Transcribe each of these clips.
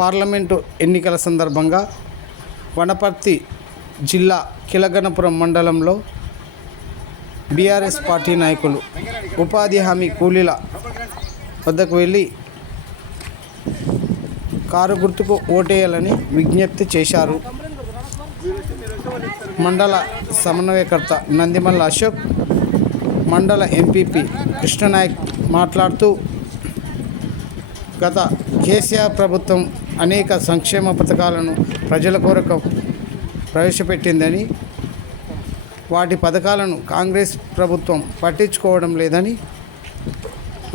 Parliament ఎన్నికల సందర్భంగా వనపర్తి జిల్లా కిలగనపురం మండలంలో బీఆర్ఎస్ పార్టీ నాయకులు ఉపాధి హామీ కూలీల వద్దకు వెళ్ళి కారు గుర్తుకు ఓటేయాలని విజ్ఞప్తి చేశారు. మండల సమన్వయకర్త నందిమల్ల అశోక్, మండల ఎంపీపీ కృష్ణనాయక్ మాట్లాడుతూ గత కేసీఆర్ ప్రభుత్వం అనేక సంక్షేమ పథకాలను ప్రజల కొరకు ప్రవేశపెట్టిందని, వాటి పథకాలను కాంగ్రెస్ ప్రభుత్వం పట్టించుకోవడం లేదని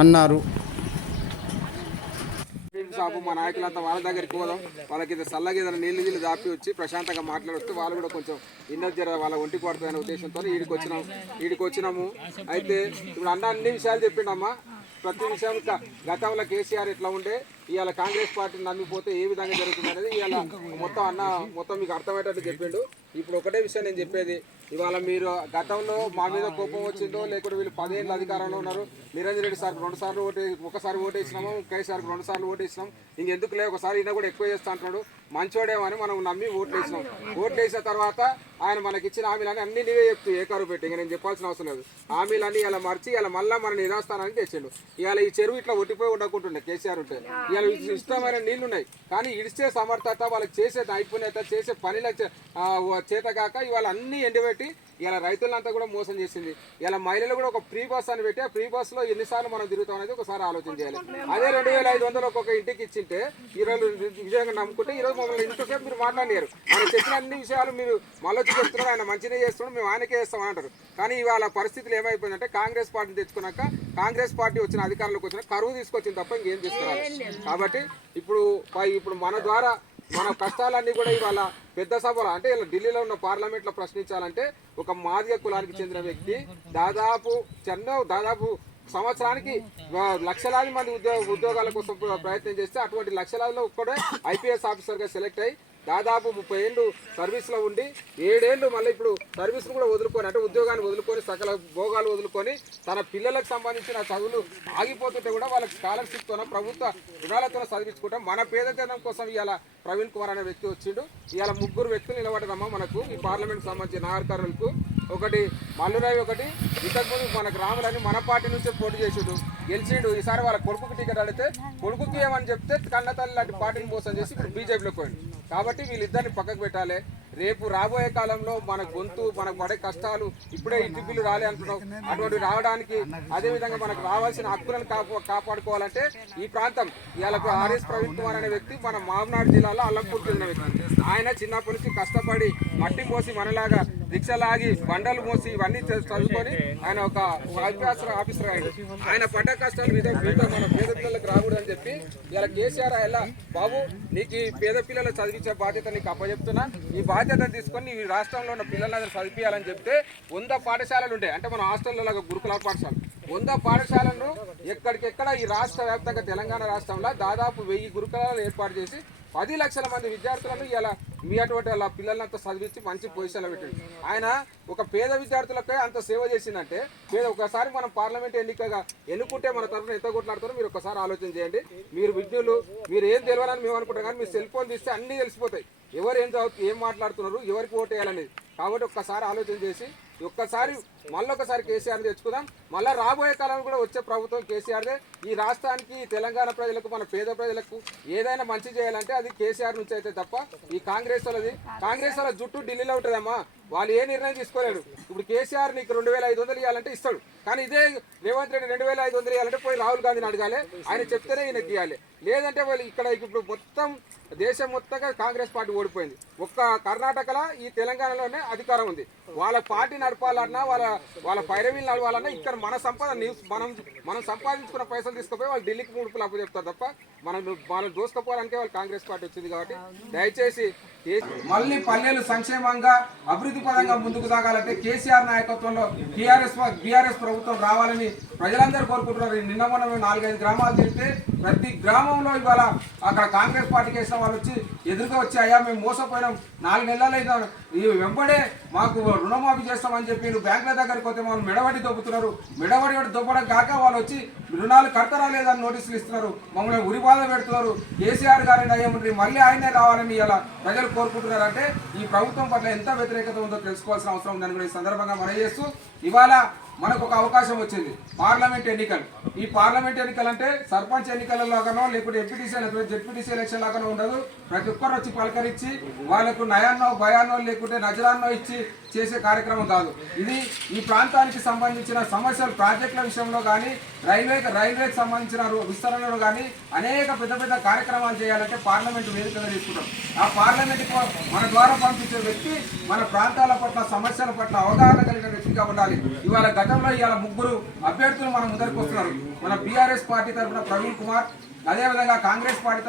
అన్నారు. మా నాయకులంతా వాళ్ళ దగ్గరికి పోదాం, వాళ్ళకి చల్లగా ఏదైనా నీళ్ళు దాపి వచ్చి ప్రశాంతంగా మాట్లాడొచ్చు, వాళ్ళు కూడా కొంచెం ఇన్నది జర వాళ్ళ ఒంటికి పడుతుందనే ఉద్దేశంతో ఈడికి వచ్చినాము. అయితే ఇప్పుడు అన్ని విషయాలు చెప్పిండమ్మా. ప్రతి విషయం గతంలో కేసీఆర్ ఎట్లా ఉండే, ఇవాళ కాంగ్రెస్ పార్టీని నమ్మిపోతే ఏ విధంగా జరుగుతుంది అనేది ఇవాళ మొత్తం మీకు అర్థమయ్యేటట్టు చెప్పిండు. ఇప్పుడు ఒకటే విషయం నేను చెప్పేది, ఇవాళ మీరు గతంలో మా మీద కోపం వచ్చిందో లేకుంటే వీళ్ళు 10 ఏళ్ళ అధికారంలో ఉన్నారు, నిరంజన్ రెడ్డి సార్కి 2 సార్లు ఒకసారి ఓటేసినాము, కేసీఆర్కి 2 సార్లు ఓటేసినాం, ఇంకెందుకులే ఒకసారి ఈయన కూడా ఎక్కువ చేస్తా అంటున్నాడు, మంచోడేమని మనం నమ్మి ఓట్లు వేసిన తర్వాత ఆయన మనకి ఇచ్చిన హామీలన్నీ అన్ని నీవే చెప్తూ ఏకారు పెట్టి ఇంకా నేను చెప్పాల్సిన అవసరం లేదు. హామీలన్నీ ఇలా మర్చి ఇలా మళ్ళీ మన నిరాస్థానానికి తెచ్చిండు. ఇవాళ ఈ చెరువు ఇట్లా ఒట్టిపోయి ఉండకుంటుండే కేసీఆర్ ఉంటే. ఇవాళ ఇష్టమైన నీళ్లు ఉన్నాయి, కానీ ఇడిచే సమర్థత, వాళ్ళకి చేసే నైపుణ్యత, చేసే పనిల చేతగాక ఇవాళ అన్ని ఎండబెట్టి ఇలా రైతులంతా కూడా మోసం చేసింది. ఇలా మహిళలు కూడా ఒక ఫ్రీ బస్ అని పెట్టి ఆ ఫ్రీ బస్సులో ఎన్నిసార్లు మనం తిరుగుతాం అనేది ఒకసారి ఆలోచన చేయాలి. అదే 2500 ఒక్కొక్క ఇంటికి ఇచ్చింటే ఈరోజు విజయంగా నమ్ముకుంటే ఈరోజు మమ్మల్ని ఇంతసేపు మీరు మాట్లాడారు. ఆయన చెప్పిన అన్ని విషయాలు మీరు మళ్ళీ చెప్తున్నారు, ఆయన మంచిగా చేస్తున్నాడు, మేము ఆయనకే చేస్తామని అంటారు. కానీ ఇవాళ పరిస్థితులు ఏమైపోయిందంటే కాంగ్రెస్ పార్టీని తెచ్చుకున్నాక, కాంగ్రెస్ పార్టీ వచ్చిన అధికారంలోకి వచ్చిన కరువు తీసుకొచ్చింది తప్ప ఇంకేం తీసుకురాలి. కాబట్టి ఇప్పుడు మన ద్వారా మన కష్టాలన్నీ కూడా ఇవాళ పెద్ద సభలో అంటే ఇలా ఢిల్లీలో ఉన్న పార్లమెంట్లో ప్రశ్నించాలంటే ఒక మాదిగ కులానికి చెందిన వ్యక్తి దాదాపు సంవత్సరానికి లక్షలాది మంది ఉద్యోగాల కోసం ప్రయత్నం చేస్తే అటువంటి లక్షలాదిలో ఒక్కడే ఐపీఎస్ ఆఫీసర్గా సెలెక్ట్ అయ్యి దాదాపు 30 ఏళ్ళు సర్వీస్లో ఉండి 7 ఏళ్ళు మళ్ళీ ఇప్పుడు సర్వీస్ను కూడా వదులుకొని అంటే ఉద్యోగాన్ని వదులుకొని సకల భోగాలు వదులుకొని తన పిల్లలకు సంబంధించిన చదువులు ఆగిపోతుంటే కూడా వాళ్ళకి స్కాలర్షిప్తోనో ప్రభుత్వ రుణాలతో చదివించుకుంటాం. మన పేద జనం కోసం ఇవాళ ప్రవీణ్ కుమార్ అనే వ్యక్తి వచ్చిండు. ఇవాళ 3 వ్యక్తులు నిలబడదమ్మా మనకు ఈ పార్లమెంట్కి సంబంధించిన నాయకులకు. ఒకటి మల్లురాయి, ఒకటి ఇంతకుముందు మనకు రాములని మన పార్టీ నుంచే పోటీ చేసిండు, గెలిచిండు. ఈసారి వాళ్ళ కొడుకుకి టికెట్ అడిగితే కొడుకుకి ఏమని చెప్తే కన్నతల్లి లాంటి పార్టీని మోసం చేసి ఇప్పుడు బీజేపీలోకి పోయింది. కాబట్టి వీళ్ళిద్దరిని పక్కకు పెట్టాలి. రేపు రాబోయే కాలంలో మన గొంతు, మనకు పడే కష్టాలు ఇప్పుడే ఇంటి బిల్లు రాలే అంటున్నాం, అటువంటి రావడానికి అదేవిధంగా మనకు రావాల్సిన హక్కులను కాపాడుకోవాలంటే ఈ ప్రాంతం ఇవాళ ఆర్ఎస్ ప్రవీణ్ కుమార్ అనే వ్యక్తి మన మామనాడు జిల్లాలో అల్లంపూర్కి ఉన్న వ్యక్తి. ఆయన చిన్నప్పటి నుంచి కష్టపడి మట్టి మోసి మనలాగా రిక్షలాగి బండలు మోసి ఇవన్నీ చదువుకొని ఆయన ఒక ఐపీఎస్ ఆఫీసర్ అయ్యాడు. ఆయన పడ్డ కష్టాలు మీద మన పేద పిల్లలకు రాకూడదు అని చెప్పి ఇలా కేసీఆర్ ఎలా బాబు నీకు ఈ పేద పిల్లలు చదివించే బాధ్యత నీకు అప్పచెప్తున్నా, ఈ బాధ్యత తీసుకొని ఈ రాష్ట్రంలో ఉన్న పిల్లలందరూ చదివించాలని చెప్తే 100 పాఠశాలలు ఉంటాయి. అంటే మన హాస్టల్లో లాగా గురుకుల పాఠశాలలు 100 పాఠశాలను ఎక్కడికెక్కడ ఈ రాష్ట్ర వ్యాప్తంగా తెలంగాణ రాష్ట్రంలో దాదాపు 1000 గురుకులాలు ఏర్పాటు చేసి 10 లక్షల మంది విద్యార్థులను ఇలా మీ అటువంటి వాళ్ళ పిల్లలంతా చదివించి మంచి పొజిషన్లో పెట్టండి. ఆయన ఒక పేద విద్యార్థులకే అంత సేవ చేసిందంటే ఒకసారి మనం పార్లమెంట్ ఎన్నుకుంటే మన తరఫున ఎంత కొట్లాడుతారో మీరు ఒకసారి ఆలోచన చేయండి. మీరు విజ్ఞులు, మీరు ఏం తెలియాలని మేము అనుకుంటాం, కానీ మీ సెల్ ఫోన్ తీస్తే అన్నీ తెలిసిపోతాయి, ఎవరు ఏం మాట్లాడుతున్నారు, ఎవరికి ఓటు వేయాలనేది. కాబట్టి ఒక్కసారి ఆలోచన చేసి మళ్ళొకసారి కేసీఆర్ని తెచ్చుకుందాం. మళ్ళీ రాబోయే కాలంలో కూడా వచ్చే ప్రభుత్వం కేసీఆర్దే. ఈ రాష్ట్రానికి, తెలంగాణ ప్రజలకు, మన పేద ప్రజలకు ఏదైనా మంచి చేయాలంటే అది కేసీఆర్ నుంచి అయితే తప్ప ఈ కాంగ్రెస్ వాళ్ళ జుట్టు ఢిల్లీలో ఉంటుందమ్మా. వాళ్ళు ఏ నిర్ణయం తీసుకోలేడు. ఇప్పుడు కేసీఆర్ నీకు 2500 ఇవ్వాలంటే ఇస్తాడు, కానీ ఇదే రేవంత్ రెడ్డి 2500 ఇవ్వాలంటే పోయి రాహుల్ గాంధీని అడగాలి, ఆయన చెప్తేనే ఈయనకి ఇవ్వాలి. లేదంటే వాళ్ళు ఇప్పుడు మొత్తం దేశం మొత్తంగా కాంగ్రెస్ పార్టీ ఓడిపోయింది. ఒక్క కర్ణాటకలో ఈ తెలంగాణలోనే అధికారం ఉంది. వాళ్ళ పార్టీ నడపాలన్నా వాళ్ళ పైరవీలు నడవాలన్నా ఇక్కడ మన సంపద మనం సంపాదించుకున్న పైసలు తీసుకుపోయి వాళ్ళు ఢిల్లీకి 3 పులు అప్పు చెప్తారు తప్ప మనం దోసుకుపోవాలంటే వాళ్ళు కాంగ్రెస్ పార్టీ వచ్చింది. కాబట్టి దయచేసి మళ్ళీ పల్లెలు సంక్షేమంగా అభివృద్ధి పరంగా ముందుకు సాగాలంటే కేసీఆర్ నాయకత్వంలో బీఆర్ఎస్ ప్రభుత్వం రావాలని ప్రజలందరూ కోరుకుంటున్నారు. నిన్న మొన్న 4-5 గ్రామాలు తిరిగితే ప్రతి గ్రామంలో ఇవాళ అక్కడ కాంగ్రెస్ పార్టీకి వేసిన వాళ్ళు వచ్చి ఎదురుగా వచ్చి అయ్యా మేము మోసపోయినాం, 4 నెలలు ఈ వెంబడే మాకు రుణమాఫీ చేస్తామని చెప్పి బ్యాంకుల దగ్గరికి పోతే మనం మెడవడి దొబ్బుతున్నారు. మెడవడి దొబ్బడం కాక వాళ్ళు వచ్చి రుణాలు కడతారా లేదని నోటీసులు ఇస్తున్నారు. మమ్మల్ని ఉరిబా బాధ పెడుతున్నారు. కేసీఆర్ గారిని అయ్యమంటారు, మళ్ళీ ఆయనే రావాలని ఇలా ప్రజలు కోరుకుంటున్నారంటే ఈ ప్రభుత్వం పట్ల ఎంత వ్యతిరేకత ఉందో తెలుసుకోవాల్సిన అవసరం ఉందని కూడా ఈ సందర్భంగా మనం చేస్తూ ఇవాళ మనకు ఒక అవకాశం వచ్చింది పార్లమెంట్ ఎన్నికలు. ఈ పార్లమెంట్ ఎన్నికలు అంటే సర్పంచ్ ఎన్నికలలాగానో లేకుంటే జెడ్పీటీసీ ఎలక్షన్ లాగానో ఉండదు. ప్రతి ఒక్కరు వచ్చి పలకరించి వాళ్ళకు నయాన్నో భయాన్నో లేకుంటే నజరాన్నో ఇచ్చి చేసే కార్యక్రమం కాదు ఇది. ఈ ప్రాంతానికి సంబంధించిన సమస్యలు ప్రాజెక్టుల విషయంలో కానీ రైల్వేకి సంబంధించిన విస్తరణలో కానీ అనేక పెద్ద పెద్ద కార్యక్రమాలు చేయాలంటే పార్లమెంట్ వేదికగా తీసుకుంటాం. ఆ పార్లమెంట్కి మన ద్వారా పంపించే వ్యక్తి మన ప్రాంతాల పట్ల సమస్యల పట్ల అవగాహన కలిగిన వ్యక్తిగా ఉండాలి. ఇవాళ గతంలో ఇవాళ 3 అభ్యర్థులు మన ముందరికి వస్తున్నారు. మన బీఆర్ఎస్ పార్టీ తరఫున ప్రవీణ్ కుమార్, అదేవిధంగా కాంగ్రెస్ పార్టీ